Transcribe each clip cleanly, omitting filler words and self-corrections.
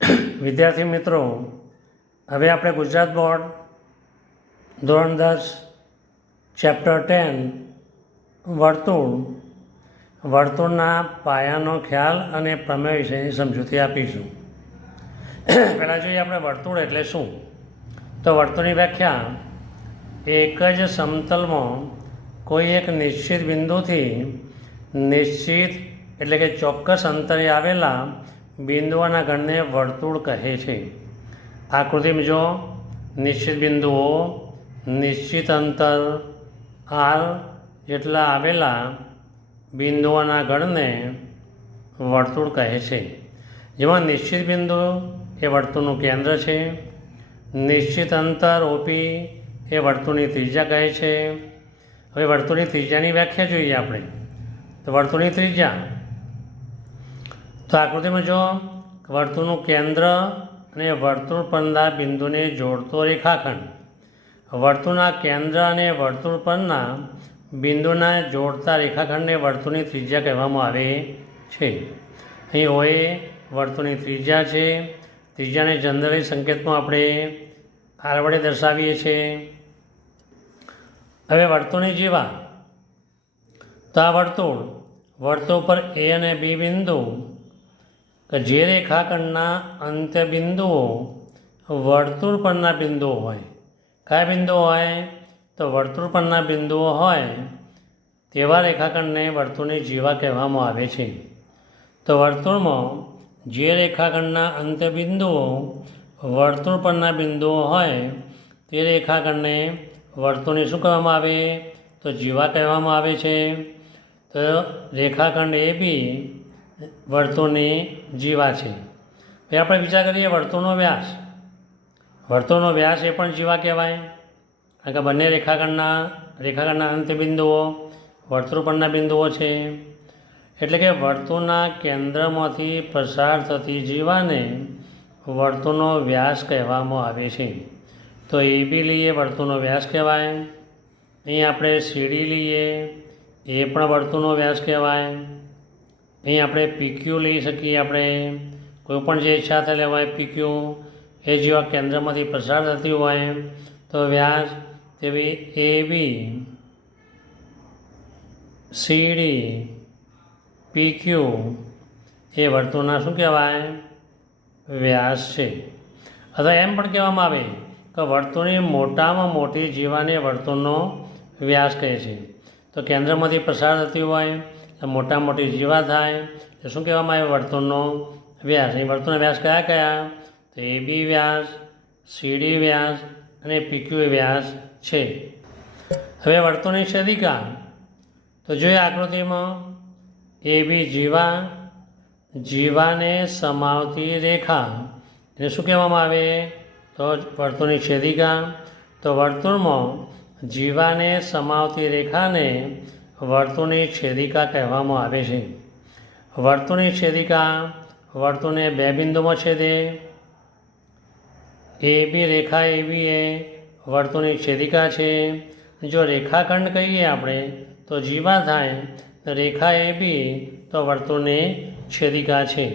વિદ્યાર્થી મિત્રો, હવે આપણે ગુજરાત બોર્ડ ધોરણ 10 ચેપ્ટર 10 વર્તુળના પાયાનો ખ્યાલ અને પ્રમેય વિશેની સમજૂતી આપીશું. પહેલાં જોઈએ આપણે વર્તુળ એટલે શું. તો વર્તુળની વ્યાખ્યા એક જ સમતલમાં કોઈ એક નિશ્ચિત બિંદુથી નિશ્ચિત એટલે કે ચોક્કસ અંતરે આવેલા બિંદુઓના ગણને વર્તુળ કહે છે. આકૃતિમાં જો નિશ્ચિત બિંદુઓ નિશ્ચિત અંતર r જેટલા આવેલા બિંદુઓના ગણને વર્તુળ કહે છે. જેમાં નિશ્ચિત બિંદુ એ વર્તુળનું કેન્દ્ર છે, નિશ્ચિત અંતર OP એ વર્તુળની ત્રિજ્યા કહે છે. હવે વર્તુળની ત્રિજ્યાની વ્યાખ્યા જોઈએ આપણે. તો વર્તુળની ત્રિજ્યા, તો આકૃતિમાં જો વર્તુળનું કેન્દ્ર અને વર્તુળ પરના બિંદુને જોડતો રેખાખંડ, વર્તુળના કેન્દ્ર અને વર્તુળ પરના બિંદુના જોડતા રેખાખંડને વર્તુળની ત્રિજ્યા કહેવામાં આવે છે. અહીં OA વર્તુળની ત્રિજ્યા છે. ત્રિજ્યાને જનરલી સંકેતમાં આપણે R વડે દર્શાવીએ છીએ. હવે વર્તુળની જીવા, તો આ વર્તુળ પર A અને B બિંદુ કે જે રેખાખંડના અંત્ય બિંદુઓ વર્તુળ પરના બિંદુઓ હોય. કયા બિંદુઓ હોય? તો વર્તુળ પરના બિંદુઓ હોય તેવા રેખાખંડને વર્તુળની જીવા કહેવામાં આવે છે. તો વર્તુળમાં જે રેખાખંડના અંત્ય બિંદુઓ વર્તુળ પરના બિંદુઓ હોય તે રેખાખંડને વર્તુળની શું કહેવામાં આવે? તો જીવા કહેવામાં આવે છે. તો રેખાખંડ AB વર્તુળની જીવા છે. હવે આપણે વિચાર કરીએ વર્તુળનો વ્યાસ. વર્તુળનો વ્યાસ એ પણ જીવા કહેવાય, કારણ કે બંને રેખાખંડના અંત્ય બિંદુઓ વર્તુળ પરના બિંદુઓ છે. એટલે કે વર્તુળના કેન્દ્રમાંથી પસાર થતી જીવાને વર્તુળનો વ્યાસ કહેવામાં આવે છે. તો AB લઈએ, વર્તુળનો વ્યાસ કહેવાય. અહીં આપણે CD લઈએ, એ પણ વર્તુળનો વ્યાસ કહેવાય. અહીં આપણે PQ લઈ શકીએ. આપણે કોઈ પણ જે ઈચ્છા લેવાય PQ એ જેવા કેન્દ્રમાંથી પસાર થતી હોય તો વ્યાસ, તેવી AB, CD, PQ એ વર્તુળના શું કહેવાય? વ્યાસ છે. અથવા એમ પણ કહેવામાં આવે કે વર્તુળની મોટામાં મોટી જીવાને વર્તુળનો વ્યાસ કહે છે. તો કેન્દ્રમાંથી પસાર થતી હોય તો મોટા મોટી જીવા થાય તો શું કહેવામાં આવે? વર્તુળનો વ્યાસ. એ વર્તુળના વ્યાસ કયા? તો AB વ્યાસ, CD વ્યાસ અને PQ વ્યાસ છે. હવે વર્તુળની છેદિકા, તો જોઈએ આકૃતિમાં AB જીવાને સમાવતી રેખા એને શું કહેવામાં આવે? તો વર્તુળની છેદિકા. તો વર્તુળમાં જીવાને સમાવતી રેખાને વર્તુળની છેદિકા કહેવામાં આવે છે. વર્તુળની છેદિકા વર્તુળને બે બિંદુમાં છેદે. AB રેખા AB એ વર્તુળની છેદિકા છે. જો રેખાખંડ કહીએ આપણે તો જીવા થાય, તો રેખા AB તો વર્તુળની છેદિકા છે.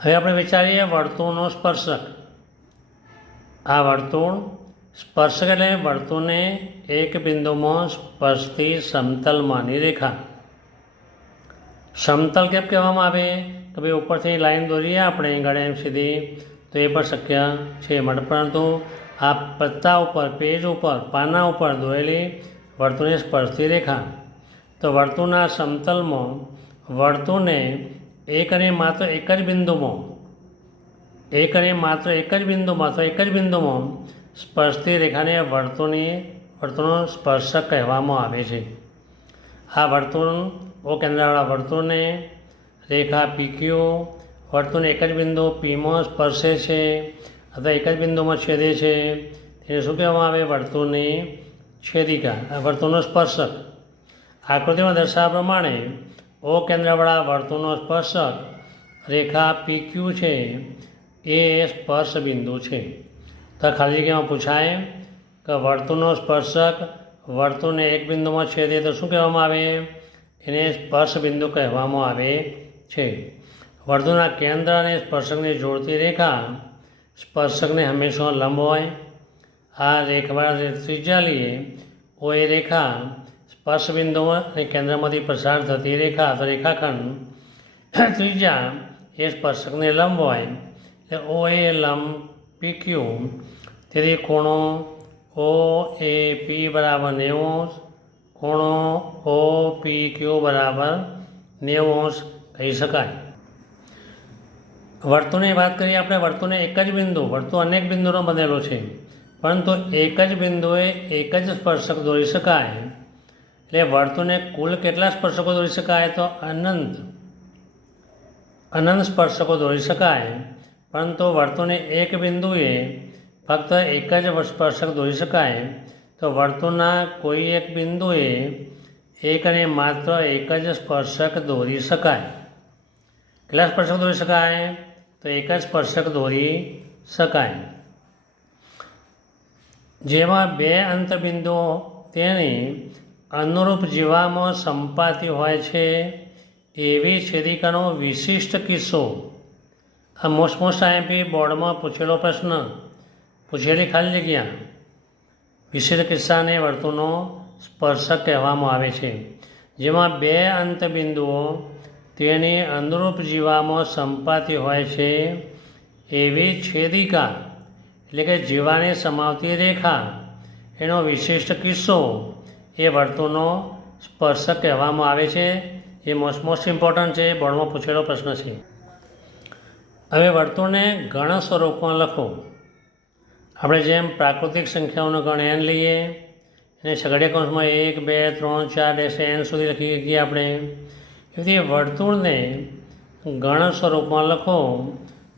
હવે આપણે વિચારીએ વર્તુળનો સ્પર્શક. આ વર્તુળ સ્પર્શક એટલે વર્તુળને એક બિંદુમાં સ્પર્શતી સમતલમાંની રેખા. સમતલ કેમ કહેવામાં આવે? કે ભાઈ ઉપરથી લાઈન દોરીએ આપણે ગળે એમ સીધી, તો એ પણ શક્ય છે. પરંતુ આ પત્તા ઉપર, પેજ ઉપર, પાના ઉપર દોરેલી વર્તુળને સ્પર્શતી રેખા. તો વર્તુળના સમતલમાં વર્તુળને એક અને માત્ર એક જ બિંદુમાં સ્પર્શતી રેખાને વર્તુળનો સ્પર્શક કહેવામાં આવે છે. આ વર્તુળ કેન્દ્રવાળા વર્તુળને રેખા PQ વર્તુળને એક જ બિંદુ Pમાં સ્પર્શે છે અથવા એક જ બિંદુમાં છેદે છે તેને શું કહેવામાં આવે? વર્તુળની છેદિકા, વર્તુળનો સ્પર્શક. આકૃતિમાં દર્શાવ્યા પ્રમાણે કેન્દ્રવાળા વર્તુળનો સ્પર્શક રેખા PQ છે એ સ્પર્શ બિંદુ છે. તો ખાલી જગ્યામાં પૂછાય કે વર્તુળનો સ્પર્શક વર્તુળને એક બિંદુમાં છેદે તો શું કહેવામાં આવે? એને સ્પર્શ બિંદુ કહેવામાં આવે છે. વર્તુળના કેન્દ્ર અને સ્પર્શકને જોડતી રેખા સ્પર્શકને હંમેશા લંબ હોય. આ રેખા ત્રિજ્યા લઈએ ઓ એ રેખા સ્પર્શ બિંદુ અને કેન્દ્રમાંથી પસાર થતી રેખા તો રેખાખંડ ત્રિજ્યા એ સ્પર્શકને લંબ હોય એટલે ઓ એ લંબ PQ. તેથી ખૂણો ઓ એ પી બરાબર 90°, ખૂણો ઓ PQ બરાબર 90° કહી શકાય. વર્તુળની વાત કરીએ આપણે. વર્તુળને એક જ બિંદુ, વર્તુળ અનેક બિંદુનો બનેલો છે, પરંતુ એક જ બિંદુએ એક જ સ્પર્શક દોરી શકાય. એટલે વર્તુળને કુલ કેટલા સ્પર્શકો દોરી શકાય? તો અનંત સ્પર્શકો દોરી શકાય, પરંતુ વર્તુળને એક બિંદુએ ફક્ત એક જ સ્પર્શક દોરી શકાય. તો વર્તુળના કોઈ એક બિંદુએ એક અને માત્ર એક જ સ્પર્શક દોરી શકાય. કેટલા સ્પર્શક દોરી શકાય? તો એક જ સ્પર્શક દોરી શકાય. જેમાં બે અંતબિંદુઓ તેની અનુરૂપ જીવામાં સંપાતી હોય છે એવી છેદિકાનો વિશિષ્ટ કિસ્સો. આ મોસ્ટ આઈએમપી બોર્ડમાં પૂછેલો પ્રશ્ન, પૂછેલી ખાલી જગ્યા. વિશિષ્ટ કિસ્સાને વર્તુળનો સ્પર્શક કહેવામાં આવે છે. જેમાં બે અંતબિંદુઓ તેની અનુરૂપ જીવામાં સંપાતી હોય છે એવી છેદિકા એટલે કે જીવાને સમાવતી રેખા એનો વિશિષ્ટ કિસ્સો એ વર્તુળનો સ્પર્શક કહેવામાં આવે છે. એ મોસ્ટ ઇમ્પોર્ટન્ટ છે, બોર્ડમાં પૂછેલો પ્રશ્ન છે. હવે વર્તુળને ગણ સ્વરૂપમાં લખો. આપણે જેમ પ્રાકૃતિક સંખ્યાઓનો ગણ n લઈએ અને સઘળિયા કૌંસમાં 1 2 3 4 n સુધી લખી શકીએ આપણે. એવી વર્તુળને ગણ સ્વરૂપમાં લખો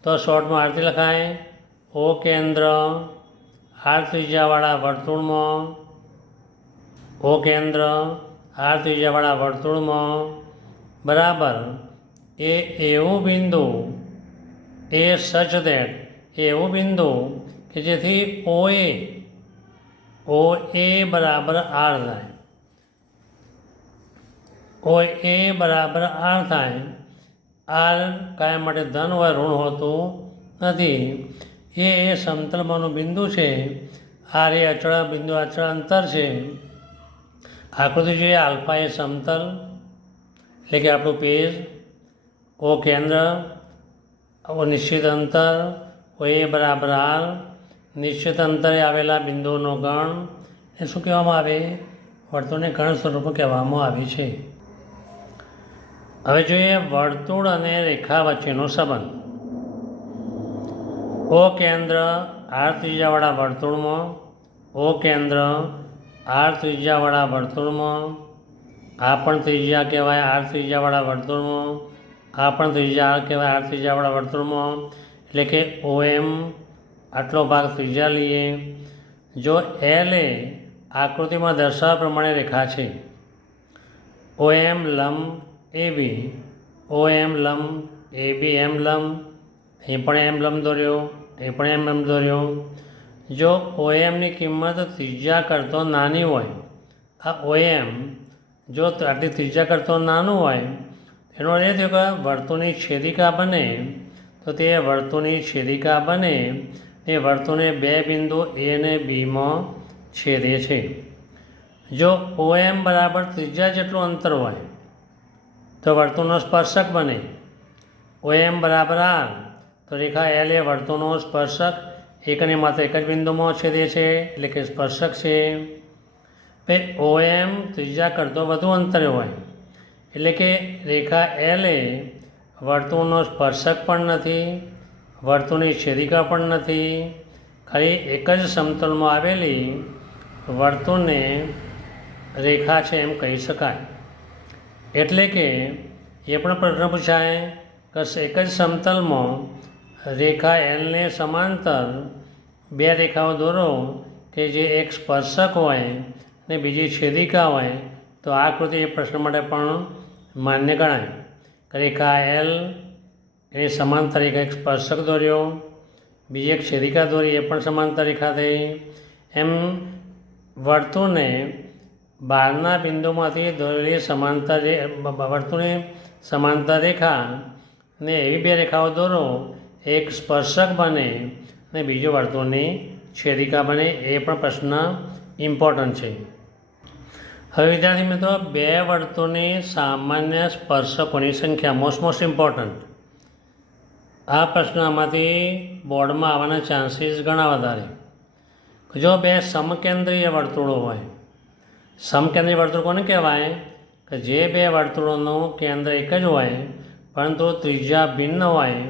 તો શોર્ટમાં આ રીતે લખાય: ઓ કેન્દ્ર r ત્રિજ્યાવાળા વર્તુળમાં, ઓ કેન્દ્ર r ત્રિજ્યાવાળા વર્તુળમાં બરાબર એ એવું બિંદુ એ સચ દેટ એવું બિંદુ કે જેથી ઓ એ બરાબર r થાય. ઓ એ બરાબર r થાય. r કાયમ માટે ધન હોય, ઋણ હોતું નથી. એ સમતલમાંનું બિંદુ છે. r એ અચળ બિંદુ, અચળ અંતર છે. આકૃતિ જોઈએ. આલ્ફા એ સમતલ એટલે કે આપણું પેજ, ઓ કેન્દ્ર, ઓ નિશ્ચિત અંતર, ઓ એ બરાબર r, નિશ્ચિત અંતરે આવેલા બિંદુઓનો ગણ એ શું કહેવામાં આવે? વર્તુળને ગણ સ્વરૂપ કહેવામાં આવે છે. હવે જોઈએ વર્તુળ અને રેખા વચ્ચેનો સંબંધ. ઓ કેન્દ્ર r ત્રિજ્યાવાળા વર્તુળમાં, ઓ કેન્દ્ર r ત્રિજ્યાવાળા વર્તુળમાં, આ પણ ત્રિજ્યા કહેવાય r ત્રિજ્યાવાળા વર્તુળમાં, આ પણ ત્રિજ્યા r કહેવાય r ત્રિજ્યાવાળા વર્તુળમાં. એટલે કે OM આટલો ભાગ ત્રિજ્યા લઈએ. જો L એ આકૃતિમાં દર્શાવ્યા પ્રમાણે રેખા છે. OM લંબ AB, OM લંબ AB M લંબ, અહીં પણ M લંબ દોર્યો, અહીં પણ M લંબ દોર્યો. જો OMની કિંમત ત્રિજ્યા કરતો નાની હોય, આ OM જો આટલી ત્રિજ્યા કરતો નાનું હોય, એનો અર્થ એ થયો કે વર્તુળની છેદિકા બને. તો તે વર્તુળની છેદિકા બને એ વર્તુળને બે બિંદુ A અને Bમાં છેદે છે. જો OM બરાબર ત્રિજ્યા જેટલું અંતર હોય તો વર્તુળનો સ્પર્શક બને. OM બરાબર r તો રેખા L એ વર્તુળનો સ્પર્શક એક અને માત્ર એક જ બિંદુમાં છેદે છે એટલે કે સ્પર્શક છે. OM ત્રિજ્યા કરતો વધુ અંતરે હોય એટલે કે રેખા L એ વર્તુળનો સ્પર્શક પણ નથી, વર્તુળની છેદિકા પણ નથી. ખાલી એક જ સમતલમાં આવેલી વર્તુળને રેખા છે એમ કહી શકાય. એટલે કે એ પણ પ્રશ્ન પૂછાય કે એક જ સમતલમાં રેખા Lને સમાંતર બે રેખાઓ દોરો કે જે એક સ્પર્શક હોય અને બીજી છેદિકા હોય તો આ આકૃતિ એ પ્રશ્ન માટે પણ માન્ય ગણાય. રેખા L એ સમાંતર એક સ્પર્શક દોર્યો, બીજી એક છેદિકા દોરી, એ પણ સમાંતર રેખા થઈ. એમ વર્તુળને બહારના બિંદુમાંથી દોરેલી વર્તુળની સમાંતર રેખા ને એવી બે રેખાઓ દોરો, એક સ્પર્શક બને અને બીજો વર્તુળની છેદિકા બને. એ પણ પ્રશ્ન ઇમ્પોર્ટન્ટ છે. હવે વિદ્યાર્થી મિત્રો, બે વર્તુળની સામાન્ય સ્પર્શકોની સંખ્યા મોસ્ટ ઇમ્પોર્ટન્ટ. આ પ્રશ્ન આમાંથી બોર્ડમાં આવવાના ચાન્સીસ ઘણા વધારે. જો બે સમકેન્દ્રીય વર્તુળો હોય, સમકેન્દ્રીય વર્તુળ કોને કહેવાય? કે જે બે વર્તુળોનું કેન્દ્ર એક જ હોય પરંતુ ત્રિજ્યા ભિન્ન હોય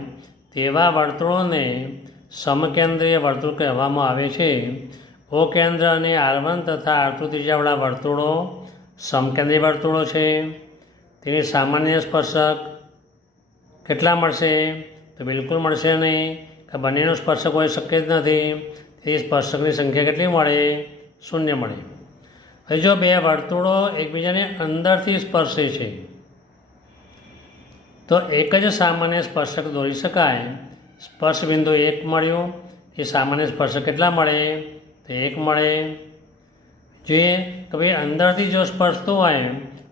તેવા વર્તુળોને સમકેન્દ્રીય વર્તુળ કહેવામાં આવે છે. ઓ કેન્દ્ર અને R1 તથા R2 ત્રિજ્યાવાળા વર્તુળો સમકેન્દ્રીય વર્તુળો છે. તેની સામાન્ય સ્પર્શક કેટલા મળશે? તો બિલકુલ મળશે નહીં, કે બંનેનો સ્પર્શક હોઈ શક્ય જ નથી. તે સ્પર્શકની સંખ્યા કેટલી મળે? 0 મળે. હવે જો બે વર્તુળો એકબીજાને અંદરથી સ્પર્શે છે તો એક જ સામાન્ય સ્પર્શક દોરી શકાય. સ્પર્શ બિંદુ 1 મળ્યું, એ સામાન્ય સ્પર્શક કેટલા મળે? તો 1 મળે. જોઈએ કે ભાઈ અંદરથી જો સ્પર્શતું હોય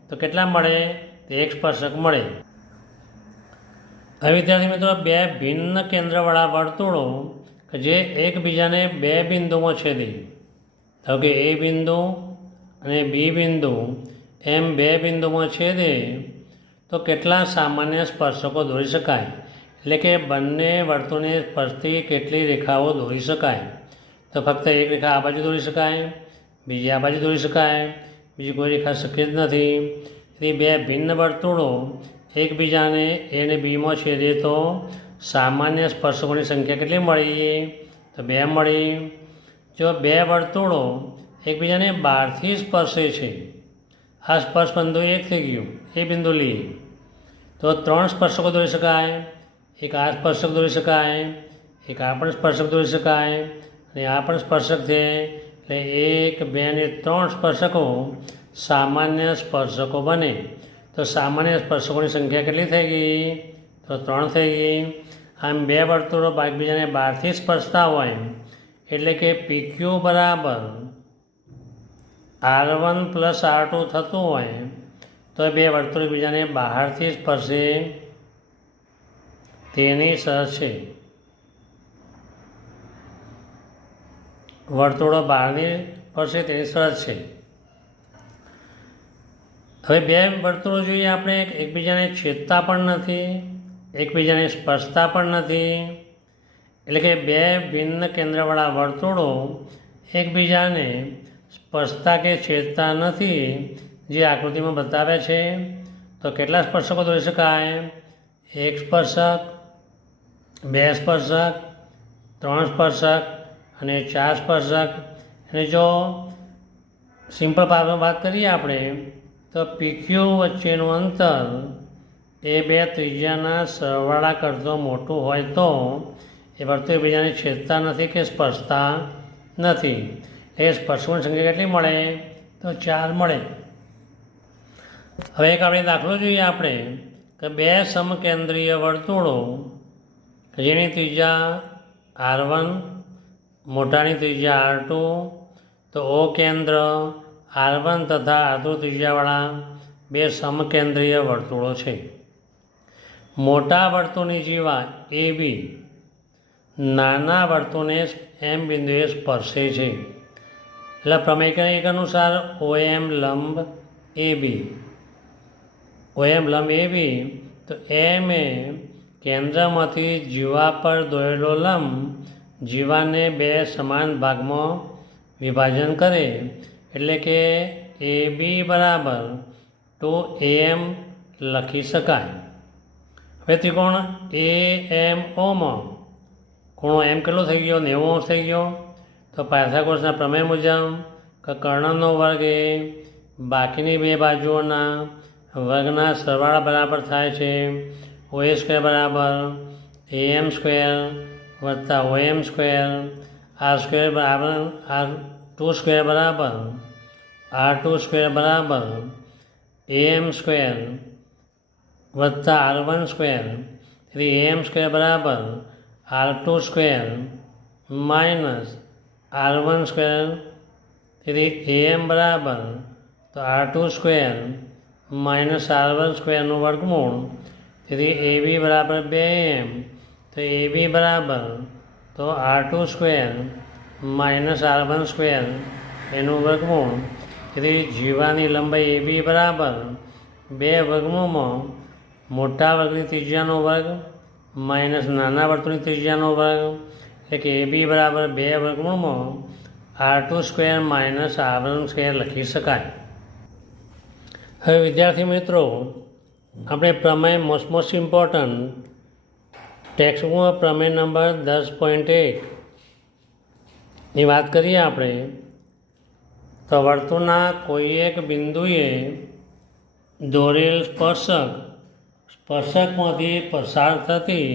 તો કેટલા મળે? તો 1 સ્પર્શક મળે. હવે વિદ્યાર્થી મિત્રો, બે ભિન્ન કેન્દ્રવાળા વર્તુળો કે જે એકબીજાને બે બિંદુમાં છેદે, ધારો કે એ બિંદુ અને બી બિંદુ એમ બે બિંદુમાં છેદે તો કેટલા સામાન્ય સ્પર્શકો દોરી શકાય? એટલે કે બંને વર્તુળને સ્પર્શતી કેટલી રેખાઓ દોરી શકાય? તો ફક્ત એક રેખા આ બાજુ દોરી શકાય, બીજી આ બાજુ દોરી શકાય, બીજી કોઈ રેખા શક્ય જ નથી. તેથી બે ભિન્ન વર્તુળો એકબીજાને એ અને બીમાં છેદે તો સામાન્ય સ્પર્શકોની સંખ્યા કેટલી મળી? તો 2 મળી. જો બે વર્તુળો એકબીજાને બહારથી સ્પર્શે છે, આ સ્પર્શ બિંદુ 1 થઈ ગયું, એ બિંદુ લઈએ તો 3 સ્પર્શકો દોરી શકાય. એક આ સ્પર્શક દોરી શકાય, એક આ પણ સ્પર્શક દોરી શકાય અને આ પણ સ્પર્શક છે. એટલે 1, 2 અને 3 સ્પર્શકો સામાન્ય સ્પર્શકો બને. તો સામાન્ય સ્પર્શકોની સંખ્યા કેટલી થઈ ગઈ? તો 3 થઈ ગઈ. આમ બે વર્તુળો એકબીજાને બહારથી સ્પર્શતા હોય એટલે કે PQ બરાબર R1 પ્લસ R2 થતું હોય તો બે વર્તુળો એકબીજાને બહારથી સ્પર્શે તેની શરત છે. વર્તુળો બહારની સ્પર્શે તેની શરત છે. હવે બે વર્તુળો જોઈએ આપણે, એકબીજાને છેદતા પણ નથી, એકબીજાને સ્પર્શતા પણ નથી. એટલે કે બે ભિન્ન કેન્દ્રવાળા વર્તુળો એકબીજાને સ્પર્શતા કે છેદતા નથી, જે આકૃતિમાં બતાવ્યા છે. તો કેટલા સ્પર્શકો દોરી શકાય? 1 સ્પર્શક, 2 સ્પર્શક, 3 સ્પર્શક અને 4 સ્પર્શક. અને જો સિમ્પલ પાર્ટમાં વાત કરીએ આપણે તો PQ વચ્ચેનું અંતર એ બે ત્રિજ્યાના સરવાળા કરતાં મોટું હોય તો એ વર્તુળ એકબીજાને છેદતા નથી કે સ્પર્શતા નથી. એ સ્પર્શકોની સંખ્યા કેટલી મળે? તો 4 મળે. હવે એક આપણે દાખલો જોઈએ આપણે કે બે સમકેન્દ્રીય વર્તુળો જેની ત્રિજ્યા R1, મોટાની ત્રિજ્યા R2, તો O કેન્દ્ર R1 તથા R2 ત્રિજ્યાવાળા બે સમકેન્દ્રીય વર્તુળો છે. મોટા વર્તુળની જીવા AB નાના વર્તુળને M બિંદુએ સ્પર્શે છે. એટલે પ્રમેય એક અનુસાર OM લંબ AB, OM લંબ AB, તો M એ કેન્દ્રમાંથી જીવા પર દોરેલો લંબ જીવાને બે સમાન ભાગમાં વિભાજન કરે એટલે કે AB બરાબર 2AM લખી શકાય. હવે ત્રિકોણ AMOમાં ખૂણો M કેટલો થઈ ગયો? 90 થઈ ગયો. તો પાયથાગોરસના પ્રમેય મુજબ કર્ણનો વર્ગ એ બાકીની બે બાજુઓના વર્ગના સરવાળા બરાબર થાય છે. OA² બરાબર AM² વત્તા OM², R² બરાબર R2² બરાબર R2² બરાબર AM² વત્તા R1². તેથી AM² બરાબર R2² માઇનસ R1². તેથી AM બરાબર તો R2² માઇનસ R1² નું વર્ગમૂળ. તેથી એ બી બરાબર 2m, તો એ બી બરાબર તો r2 square minus r1 square એનું વર્ગમૂળ. તેથી જીવાની લંબાઈ એ બી બરાબર 2 વર્ગમૂળમાં મોટા વર્ગની ત્રિજ્યાનો વર્ગ માઇનસ નાના વર્તુળની ત્રિજ્યાનો વર્ગ, એટલે કે એ બી બરાબર 2 વર્ગમૂળમાં r2 square minus r1 square લખી શકાય. હવે વિદ્યાર્થી મિત્રો, આપણે પ્રમેય મોસ્ટ ઇમ્પોર્ટન્ટ ટેક્સ્ટબુકમાં પ્રમેય નંબર 10.1 ની વાત કરીએ આપણે, તો વર્તુળના કોઈ એક બિંદુએ દોરેલ સ્પર્શકમાંથી પસાર થતી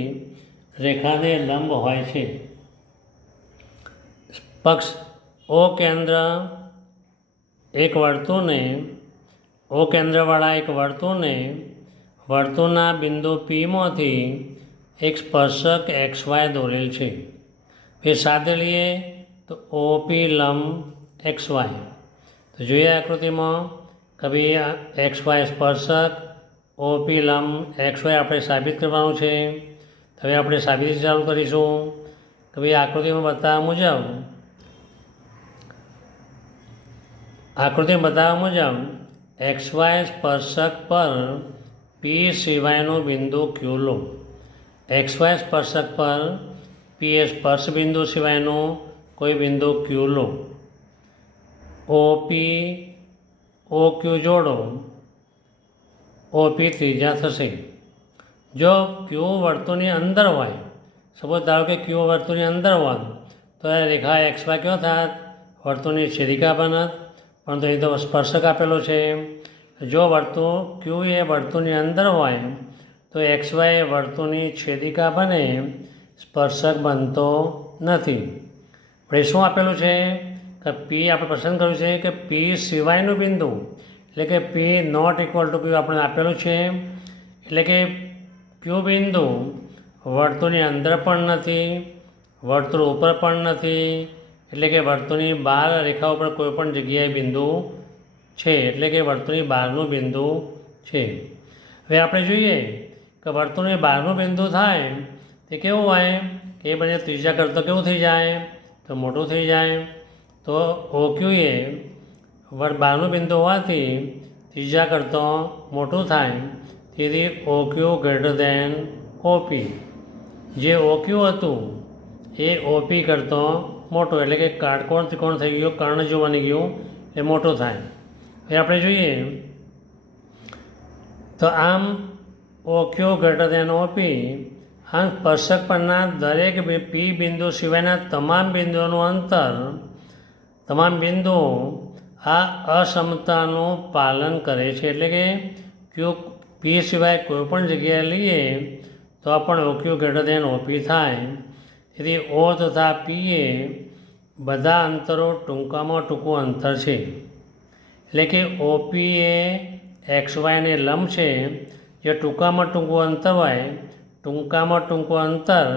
રેખાને લંબ હોય છે. પક્ષ ઓ કેન્દ્રવાળા એક વર્તુળને વર્તુળના બિંદુ પીમાંથી એક સ્પર્શક XY દોરેલ છે. એ સાથે લઈએ તો OP લંબ XY. તો જોઈએ આકૃતિમાં કે ભાઈ XY સ્પર્શક, OP લંબ XY આપણે સાબિત કરવાનું છે. હવે આપણે સાબિતી ચાલુ કરીશું કે ભાઈ આકૃતિમાં બતાવ્યા મુજબ XY સ્પર્શક પર P સિવાયનું બિંદુ Q લો. XY સ્પર્શક પર P એ સ્પર્શ બિંદુ સિવાયનું કોઈ બિંદુ Q લો. OP OQ જોડો, OP ત્રિજ્યા થશે. જો Q વર્તુળની અંદર હોય, સપોઝ ધારો કે Q વર્તુળની અંદર હોય, તો એ રેખા XY કયો થાત? વર્તુળની છેદિકા બનત, પરંતુ અહીં તો સ્પર્શક આપેલો છે. જો Q એ વર્તુળની અંદર હોય તો XY એ વર્તુળની છેદિકા બને, સ્પર્શક બનતો નથી. આપણે શું આપેલું છે કે P આપણે પસંદ કર્યું છે કે P સિવાયનું બિંદુ, એટલે કે P not equal to Q આપણે આપેલું છે. એટલે કે Q બિંદુ વર્તુળની અંદર પણ નથી, વર્તુળ ઉપર પણ નથી, એટલે કે વર્તુળની બહાર રેખા ઉપર કોઈ પણ જગ્યાએ બિંદુ છે, એટલે કે વર્તુળની બહારનું બિંદુ છે. હવે આપણે જોઈએ કે વર્તુળની બહારનું બિંદુ થાય તે કેવું હોય કે એ બંને ત્રિજ્યા કરતાં કેવું થઈ જાય? તો મોટું થઈ જાય. તો OQ એ બહારનું બિંદુ હોવાથી ત્રિજ્યા કરતાં મોટું થાય, તેથી OQ ગ્રેટર દેન OP. જે OQ હતું એ OP કરતાં મોટો, એટલે કે કાટકોણ ત્રિકોણ થઈ ગયો, કર્ણ જો બની ગયું, એ મોટું થાય. હવે આપણે જોઈએ તો આમ OQ ગ્રેટર દેન OP, આમ સ્પર્શક પરના દરેક P બિંદુ સિવાયના તમામ બિંદુઓ આ અસમતાનું પાલન કરે છે. એટલે કે P સિવાય કોઈ પણ જગ્યાએ લઈએ તો પણ OQ ગ્રેટર દેન OP થાય. તેથી O તથા P એ બધા અંતરો ટૂંકામાં ટૂંકું અંતર છે. એટલે કે OP એ XY ને લંબ છે. જે ટૂંકામાં ટૂંકું અંતર હોય, ટૂંકામાં ટૂંકું અંતર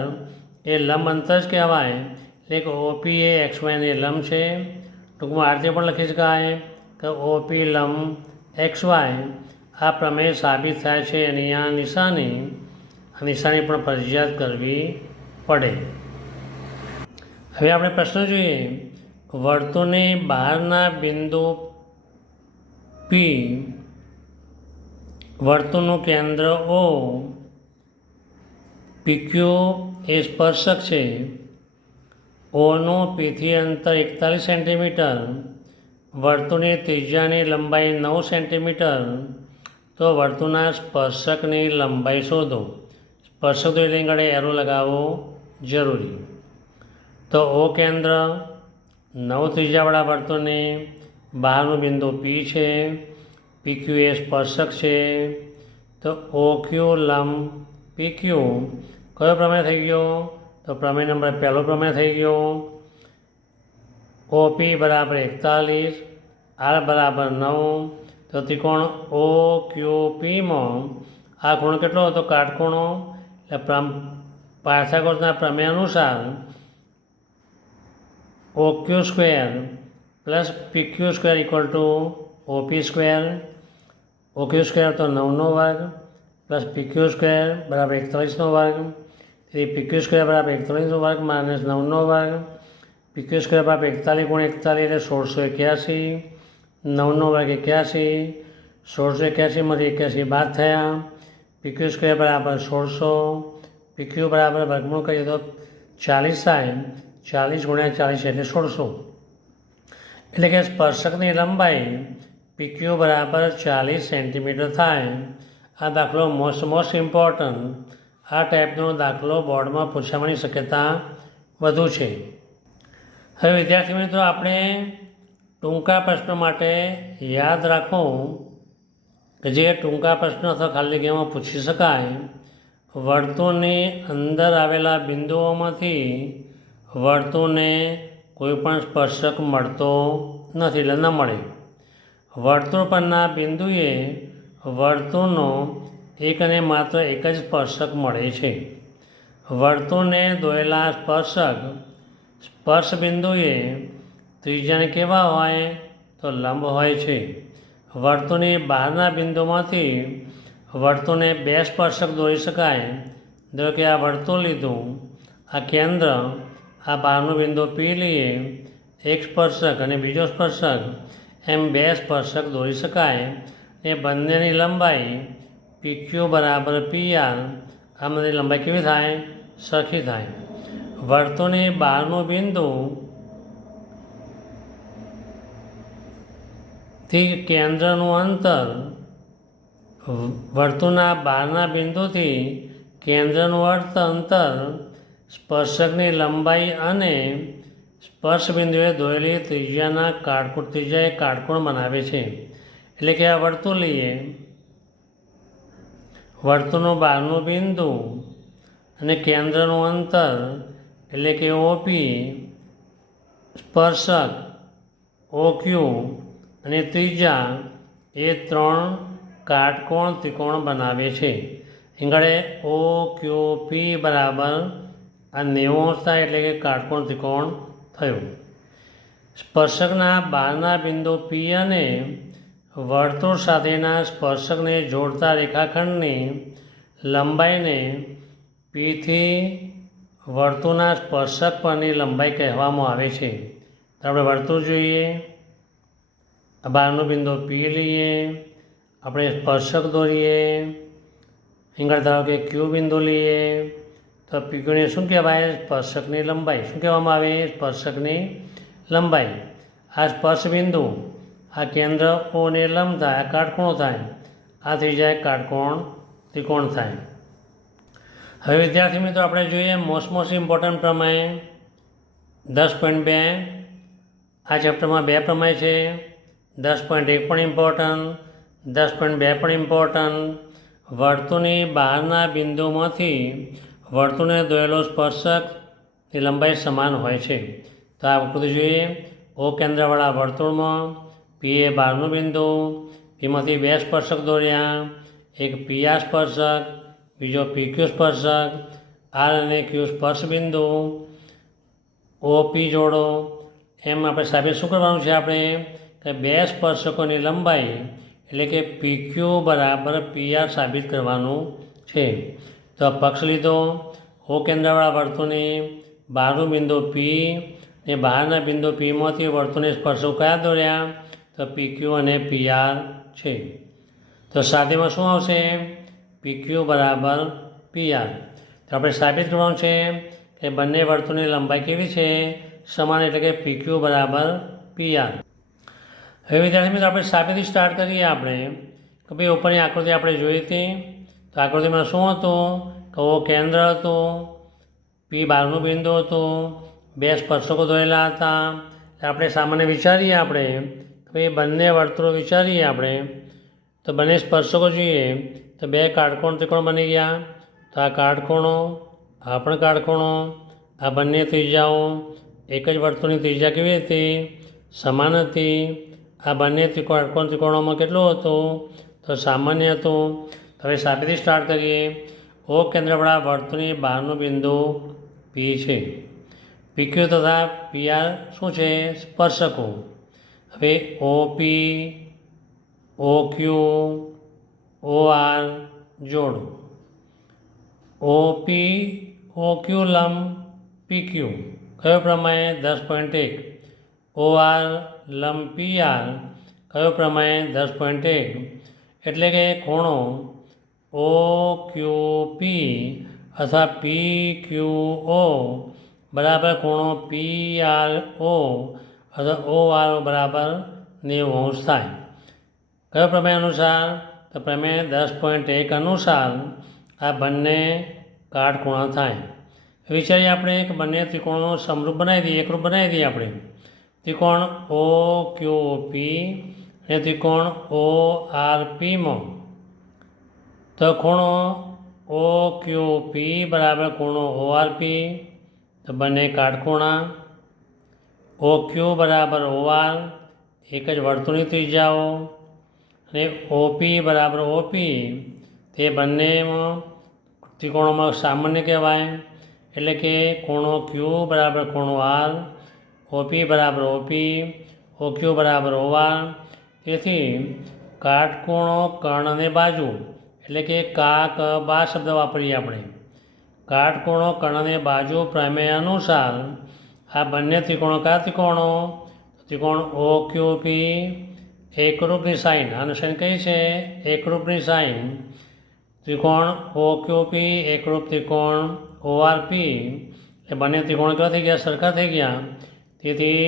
એ લંબ અંતર જ કહેવાય. એટલે કે OP એ XY ને લંબ છે. ટૂંકમાં આ રીતે પણ લખી શકાય કે OP લંબ XY. આ પ્રમેય સાબિત થાય છે એની આ નિશાની પણ ફરજિયાત કરવી પડે. હવે આપણે પ્રશ્ન જોઈએ, વર્તુળની બહારના બિંદુ P, વર્તુળનું કેન્દ્ર O, PQ એ સ્પર્શક છે. Oનું Pથી અંતર 41 સેન્ટીમીટર, વર્તુળની ત્રિજ્યાની લંબાઈ 9 સેન્ટીમીટર. તો વર્તુળના સ્પર્શકની લંબાઈ શોધો. સ્પર્શક દોરી આગળ એરો લગાવવો જરૂરી. તો O કેન્દ્ર 9 ત્રિજ્યાવાળા વર્તુળની બહારનું બિંદુ P છે. PQ એ સ્પર્શક છે. તો OQ લંબ PQ કયો પ્રમેય થઈ ગયો? તો પ્રમેય નંબર પહેલો પ્રમેય થઈ ગયો. OP બરાબર 41, R બરાબર 9. તો ત્રિકોણ OQPમાં આ ખૂણો કેટલો હતો? કાટખૂણો. એટલે પાયથાગોરસના પ્રમેય અનુસાર OQ square plus PQ square equal to OP square. OQ square તો 9નો વર્ગ પ્લસ PQ સ્ક્વેર બરાબર 41નો વર્ગ, તેથી PQ સ્ક્વેર બરાબર 41નો વર્ગ માઇનસ 9નો વર્ગ, PQ સ્ક્વેર બરાબર 41 ગુણ્યા 41 એટલે 1681, 9નો વર્ગ 81, 1681માંથી 81 બાદ થયા, PQ સ્ક્વેર બરાબર 1600, PQ બરાબર વર્ગમૂળ કરીએ તો 40 થાય, 40 ગુણ્યા 40 એટલે 1600, એટલે કે સ્પર્શકની લંબાઈ PQ બરાબર 40 સેન્ટીમીટર થાય. આ દાખલો મોસ્ટ ઇમ્પોર્ટન્ટ. આ ટાઈપનો દાખલો બોર્ડમાં પૂછાવાની શક્યતા વધુ છે. હવે વિદ્યાર્થી મિત્રો, આપણે ટૂંકા પ્રશ્નો માટે યાદ રાખો કે જે ટૂંકા પ્રશ્નો અથવા ખાલી જગ્યામાં પૂછી શકાય. વર્તુળની અંદર આવેલા બિંદુઓમાંથી વર્તુળને કોઈ પણ સ્પર્શક મળતો નથી, એટલે ન મળે. વર્તુળ પરના બિંદુએ વર્તુળનો એક અને માત્ર એક જ સ્પર્શક મળે છે. વર્તુળને દોરેલા સ્પર્શ બિંદુએ ત્રિજ્યાને કેવા હોય તો લંબ હોય છે. વર્તુળની બહારના બિંદુમાંથી વર્તુળને બે સ્પર્શક દોરી શકાય. ધારો કે આ વર્તુળ લીધું, આ કેન્દ્ર, આ બહારનું બિંદુ P લઈએ, એક સ્પર્શક અને બીજો સ્પર્શક, એમ બે સ્પર્શક દોરી શકાય. એ બંનેની લંબાઈ PQ બરાબર PR. આ બધી લંબાઈ કેવી થાય? સરખી થાય. વર્તુળની બહારનું બિંદુ થી કેન્દ્રનું અંતર, વર્તુળના બહારના બિંદુથી કેન્દ્રનું અંતર સ્પર્શકની લંબાઈ અને સ્પર્શ બિંદુએ દોરેલી ત્રિજ્યાએ કાટકોણ બનાવે છે. એટલે કે આ વર્તુળ લઈએ, વર્તુળનું બહારનું બિંદુ અને કેન્દ્રનું અંતર એટલે કે OP, સ્પર્શક OQ અને ત્રિજ્યા, એ ત્રણ કાટકોણ ત્રિકોણ બનાવે છે. અહીં OQP બરાબર આ 90 થાય, એટલે કે કાટકોણ ત્રિકોણ થયું. સ્પર્શકના બહારના બિંદુ P અને વર્તુળ સાથેના સ્પર્શકને જોડતા રેખાખંડની લંબાઈને P થી વર્તુળના સ્પર્શક પરની લંબાઈ કહેવામાં આવે છે. તો આપણે વર્તુળ જોઈએ, બહારનું બિંદુ P લઈએ, આપણે સ્પર્શક દોરીએ. અહીં ધારો કે Q બિંદુ લઈએ, તો PQને શું કહેવાય? સ્પર્શકની લંબાઈ. શું કહેવામાં આવે? સ્પર્શકની લંબાઈ. આ સ્પર્શ બિંદુ આ કેન્દ્ર Oને લંબ થાય, આ કાટકોણ થાય, આ થઈ જાય કાટકોણ ત્રિકોણ થાય. હવે વિદ્યાર્થી મિત્રો, આપણે જોઈએ મોસ્ટ ઇમ્પોર્ટન્ટ પ્રમેય 10.2. આ ચેપ્ટરમાં 2 પ્રમેય છે. 10.1 પણ ઇમ્પોર્ટન્ટ, 10.2 પણ ઇમ્પોર્ટન્ટ. વર્તુળની બહારના બિંદુમાંથી વર્તુળને દોરેલો સ્પર્શકની લંબાઈ સમાન હોય છે. તો આ આકૃતિ જોઈએ. O કેન્દ્રવાળા વર્તુળમાં P એ બહારનું બિંદુ, Pમાંથી બે સ્પર્શક દોર્યા, એક PR સ્પર્શક, બીજો PQ સ્પર્શક. R અને Q સ્પર્શ બિંદુ, OP જોડો. એમ આપણે સાબિત શું કરવાનું છે? આપણે કે બે સ્પર્શકોની લંબાઈ એટલે કે PQ બરાબર PR સાબિત કરવાનું છે. તો પક્ષ લીધો. O કેન્દ્રવાળા વર્તુળની બહારનું બિંદુ P ને બહારના બિંદુ Pમાંથી વર્તુળને સ્પર્શકો કયા દોર્યા? તો PQ અને PR છે. તો સાથેમાં શું આવશે? PQ બરાબર PR. તો આપણે સાબિત કરવાનું છે કે બંને વર્તુળની લંબાઈ કેવી છે? સમાન, એટલે કે PQ બરાબર PR. હવે વિદ્યાર્થી મિત્રો, આપણે સાબિતી સ્ટાર્ટ કરીએ. આપણે કે ભાઈ ઉપરની આકૃતિ આપણે જોઈ હતી. તો આકૃતિમાં શું હતું? કે O કેન્દ્ર હતું, P બહારનું બિંદુ હતું, બે સ્પર્શકો દોરેલા હતા. આપણે સામાન્ય વિચારીએ, આપણે કે ભાઈ બંને વર્તુળો વિચારીએ આપણે, તો બંને સ્પર્શકો જોઈએ તો બે કાટકોણ ત્રિકોણ બની ગયા. તો આ કાટકોણો, આ પણ કાટકોણો, આ બંને ત્રિજ્યાઓ એક જ વર્તુળની ત્રિજ્યા કેવી હતી? સમાન હતી. આ બંને કાટકોણ ત્રિકોણોમાં કેટલું હતું? તો સામાન્ય હતું. તો હવે સાબિતી સ્ટાર્ટ કરીએ. O કેન્દ્રવાળા વર્તુળની બહારનું બિંદુ P છે. PQ તથા PR શું છે? સ્પર્શકો. હવે OP, OQ, OR જોડ. ઓપી ઓક્યુ લંબ પીક્યુ કયો પ્રમાણે 10.1. ઓઆર લંબ પીઆર કયો પ્રમાણે 10.1. એટલે કે ખૂણો ઓ ક્યુ પી અથવા પી ક્યુ ઓ બરાબર ખૂણો પી આર ઓ અથવા ઓ આર ઓ બરાબર 90° થાય. કયો પ્રમેય અનુસાર? તો પ્રમેય 10.1 અનુસાર આ બંને કાટખૂણા થાય. વિચારીએ આપણે કે બંને ત્રિકોણનો સમરૂપ બનાવી દઈએ, એકરૂપ બનાવી દઈએ આપણે. ત્રિકોણ ઓ ક્યુ પી અને ત્રિકોણ ઓ આર પીમાં તો ખૂણો ઓ ક્યુ પી બરાબર ખૂણો ઓ આર પી, તો બંને કાટખૂણા. ઓ ક્યુ બરાબર ઓ આર, એક જ વર્તુળની ત્રિજ્યાઓ, અને ઓપી બરાબર ઓપી તે બંનેમાં ત્રિકોણોમાં સામાન્ય કહેવાય. એટલે કે ખૂણો ક્યુ બરાબર ખૂણો આર, ઓપી બરાબર ઓપી, ઓ ક્યુ બરાબર ઓ આર. તેથી કાટખૂણો કર્ણ અને બાજુ એટલે કે કા ક બા શબ્દ વાપરીએ આપણે. કાટખૂણો કર્ણ અને બાજુ પ્રમેય અનુસાર આ બંને ત્રિકોણો કયા ત્રિકોણો? ત્રિકોણ ઓ ક્યુ પી એકરૂપની સાઇન, આનું સાઇન કઈ છે? એકરૂપની સાઇન. ત્રિકોણ ઓ ક્યુ પી એકરૂપ ત્રિકોણ ઓ આર પી, એ બંને ત્રિકોણ કેવા થઈ ગયા? સરખા થઈ ગયા. તેથી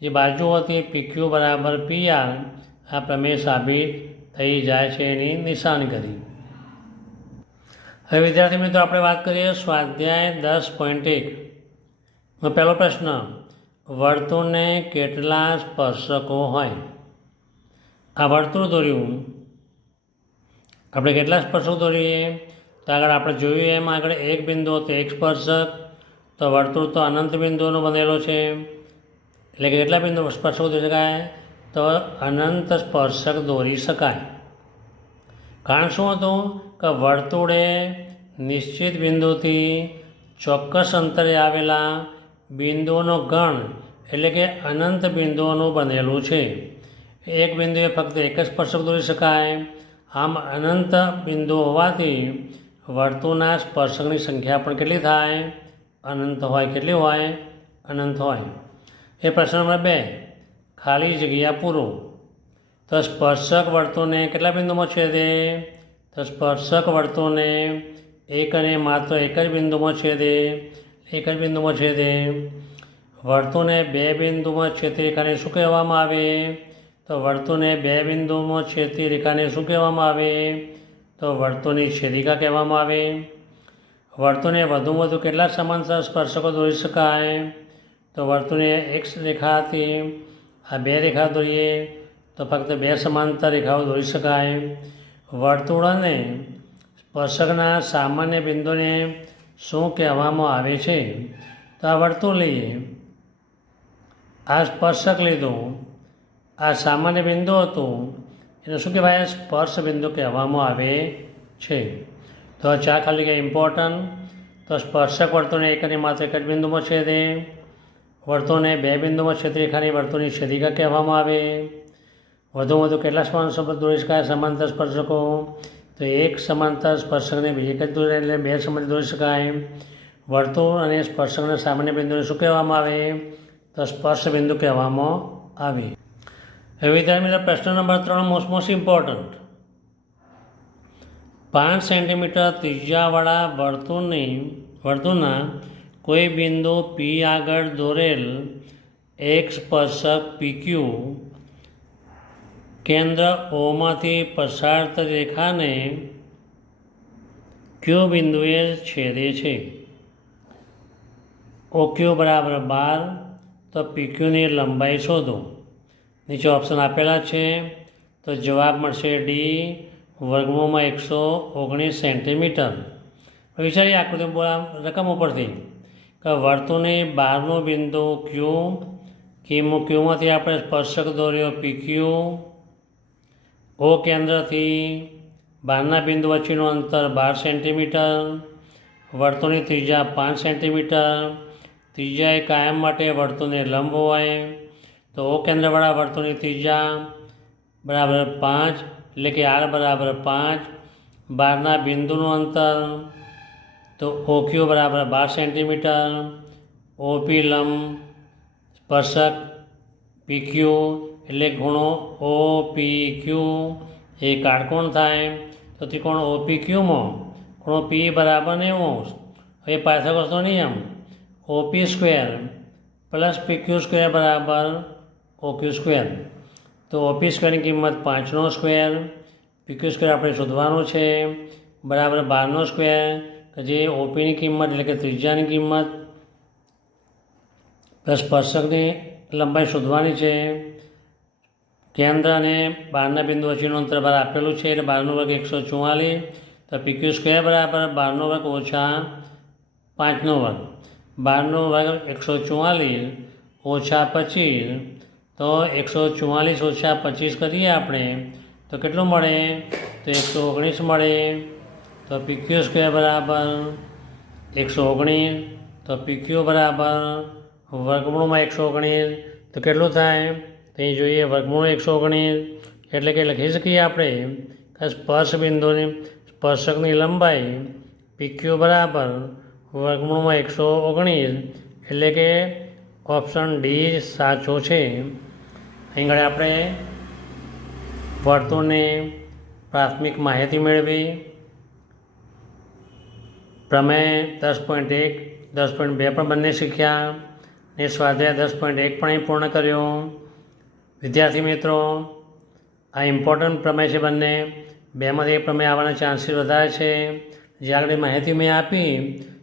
જે બાજુ હતી પી ક્યુ બરાબર પી આર, આ પ્રમેય સાબિત થઈ જાય છે એની નિશાની કરી. હવે વિદ્યાર્થી મિત્રો આપણે વાત કરીએ સ્વાધ્યાય 10.1. પહેલો પ્રશ્ન, વર્તુળને કેટલા સ્પર્શકો હોય? આ વર્તુળ દોર્યું, આપણે કેટલા સ્પર્શકો દોરીએ? તો આગળ આપણે જોયું એમ આગળ એક બિંદુ તો એક સ્પર્શક, તો વર્તુળ તો અનંત બિંદુઓનો બનેલો છે. એટલે કે કેટલા બિંદુ સ્પર્શકો દોરી શકાય? તો અનંત સ્પર્શક દોરી શકાય. કારણ શું હતું? કે વર્તુળે નિશ્ચિત બિંદુથી ચોક્કસ અંતરે આવેલા બિંદુઓનો ગણ એટલે કે અનંત બિંદુઓનું બનેલું છે. એક બિંદુએ ફક્ત એક જ સ્પર્શક દોરી શકાય. આમ અનંત બિંદુઓ હોવાથી વર્તુળના સ્પર્શકની સંખ્યા પણ કેટલી થાય? અનંત હોય. કેટલી હોય? અનંત હોય. એ પ્રશ્ન નંબર 2, ખાલી જગ્યા પૂરો. તો સ્પર્શક વર્તુળને કેટલા બિંદુમાં છેદે? તો સ્પર્શક વર્તુળને એક અને માત્ર એક જ બિંદુમાં છેદે. એક જ બિંદુમાં છેદે. વર્તુળને બે બિંદુમાં છેદતી રેખાને શું કહેવામાં આવે? તો વર્તુળને બે બિંદુમાં છેદતી રેખાને શું કહેવામાં આવે? તો વર્તુળની છેદિકા કહેવામાં આવે. વર્તુળને વધુમાં વધુ કેટલા સમાંતર સ્પર્શકો દોરી શકાય? તો વર્તુળને એક રેખાથી આ બે રેખા દોરીએ તો ફક્ત બે સમાંતર રેખાઓ દોરી શકાય. વર્તુળ અને સ્પર્શકના સામાન્ય બિંદુને શું કહેવામાં આવે છે? તો આ વર્તુળ લઈએ, આ સ્પર્શક લીધું, આ સામાન્ય બિંદુ હતું, એને શું કહેવાય? સ્પર્શ બિંદુ કહેવામાં આવે છે. તો ચાર ખાલી કે ઇમ્પોર્ટન્ટ. તો સ્પર્શક વર્તુળને એક અને માત્ર એક જ બિંદુમાં છેદે. વર્તુળને બે બિંદુમાં છેદતી રેખાની વર્તુળની છેદિકા કહેવામાં આવે. વધુમાં વધુ કેટલા સમાંતર દોરી શકાય? સમાંતર સ્પર્શકો. તો એક સમાંતર સ્પર્શકને એક જ દોરી એટલે બે સમાંતર દોરી શકાય. વર્તુળ અને સ્પર્શકના સામાન્ય બિંદુને શું કહેવામાં આવે? તો સ્પર્શ બિંદુ કહેવામાં આવે. હવે વિદ્યાર્થી મિત્રો પ્રશ્ન નંબર 3 મોસ્ટ ઇમ્પોર્ટન્ટ. 5 સેન્ટીમીટર ત્રિજ્યાવાળા વર્તુળના કોઈ બિંદુ પી આગળ દોરેલ એક સ્પર્શક પીક્યુ કેન્દ્ર ઓમાંથી પસાર થતી રેખાને ક્યુ બિંદુએ છેદે છે. ઓ ક્યુ બરાબર 12, તો પીક્યુની લંબાઈ શોધો. નીચે ઓપ્શન આપેલા છે, તો જવાબ મળશે ડી વર્ગમૂળમાં 119 સેન્ટીમીટર. વિચારીએ આકૃતિ રકમ ઉપરથી કે વર્તુળની બહારનું બિંદુ ક્યુમાંથી આપણે સ્પર્શક દોર્યો પીક્યુ. ઓ કેન્દ્રથી બહારના બિંદુ વચ્ચેનું અંતર 12 સેન્ટીમીટર. વર્તુળની ત્રિજ્યા 5 સેન્ટીમીટર. ત્રિજ્યા એ કાયમ માટે વર્તુળને લંબ હોય. તો ઓ કેન્દ્રવાળા વર્તુળની ત્રિજ્યા બરાબર 5 એટલે કે આર બરાબર 5. બારના બિંદુનું અંતર તો OQ બરાબર 12 સેન્ટીમીટર. OP લંબ સ્પર્શક PQ એટલે ખૂણો OPQ એ કાટકોણ થાય. તો ત્રિકોણ OPQમાં ખૂણો P બરાબર 90. હવે પાયથાગોરસનો નિયમ OP square plus PQ square બરાબર OQ સ્ક્વેર. તો OP સ્ક્વેરની કિંમત 5નો સ્ક્વેર, PQ સ્ક્વેર આપણે શોધવાનું છે બરાબર 12નો સ્ક્વેર, કે જે OPની કિંમત એટલે કે ત્રિજ્યાની કિંમત પ્લસ સ્પર્શકની લંબાઈ શોધવાની છે. કેન્દ્ર અને બહારના બિંદુ વચ્ચેનું અંતર બહાર આપેલું છે એટલે 12નો વર્ગ 144. તો PQ સ્ક્વેર બરાબર 12નો વર્ગ ઓછા 5નો વર્ગ. 12નો વર્ગ 144 ઓછા 25, તો 144 ઓછા 25 કરીએ આપણે તો કેટલું મળે? તો 119 મળે. તો PQ સ્ક્વેર બરાબર 119. તો PQ બરાબર વર્ગમૂળમાં 119 તો કેટલું થાય? તો અહીં જોઈએ વર્ગમૂળ 119 એટલે કે લખી શકીએ આપણે કે સ્પર્શ બિંદુની સ્પર્શકની લંબાઈ PQ બરાબર વર્ગમૂળમાં 119 એટલે કે ઓપ્શન ડી સાચો છે. અહીં આગળ આપણે વર્તુળની પ્રાથમિક માહિતી મેળવી. પ્રમેય 10.1 10.2 પણ બંને શીખ્યા અને સ્વાધ્યાય 10.1 પણ અહીં પૂર્ણ કર્યો. વિદ્યાર્થી મિત્રો, આ ઇમ્પોર્ટન્ટ પ્રમેય છે બંને. બેમાંથી એક પ્રમેય આવવાના ચાન્સીસ વધારે છે. જે આગળ માહિતી મેં આપી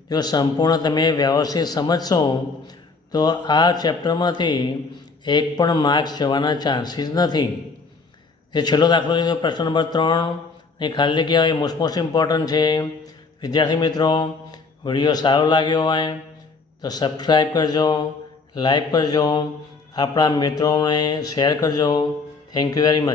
જો સંપૂર્ણ તમે વ્યવસ્થિત સમજશો તો આ ચેપ્ટરમાંથી એક પણ માર્ક્સ જવાના ચાન્સીસ નથી. એ છેલ્લો દાખલો છે તો પ્રશ્ન નંબર 3 એ ખાલી જગ્યા એ મોસ્ટ ઇમ્પોર્ટન્ટ છે. વિદ્યાર્થી મિત્રો, વિડીયો સારો લાગ્યો હોય તો સબસ્ક્રાઈબ કરજો, લાઈક કરજો, આપણા મિત્રોને શેર કરજો. Thank you very much.